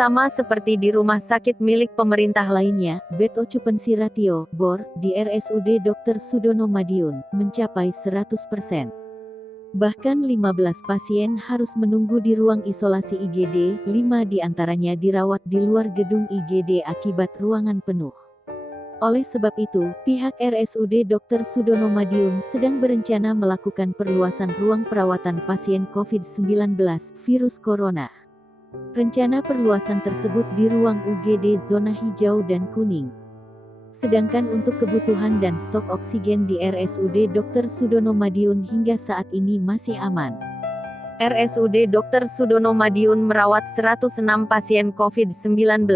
Sama seperti di rumah sakit milik pemerintah lainnya, bed occupancy ratio (BOR) di RSUD Dr. Sudono Madiun mencapai 100%. Bahkan 15 pasien harus menunggu di ruang isolasi IGD, 5 diantaranya dirawat di luar gedung IGD akibat ruangan penuh. Oleh sebab itu, pihak RSUD Dr. Sudono Madiun sedang berencana melakukan perluasan ruang perawatan pasien COVID-19 virus corona. Rencana perluasan tersebut di ruang UGD zona hijau dan kuning. Sedangkan untuk kebutuhan dan stok oksigen di RSUD Dr. Sudono Madiun hingga saat ini masih aman. RSUD Dr. Sudono Madiun merawat 106 pasien COVID-19.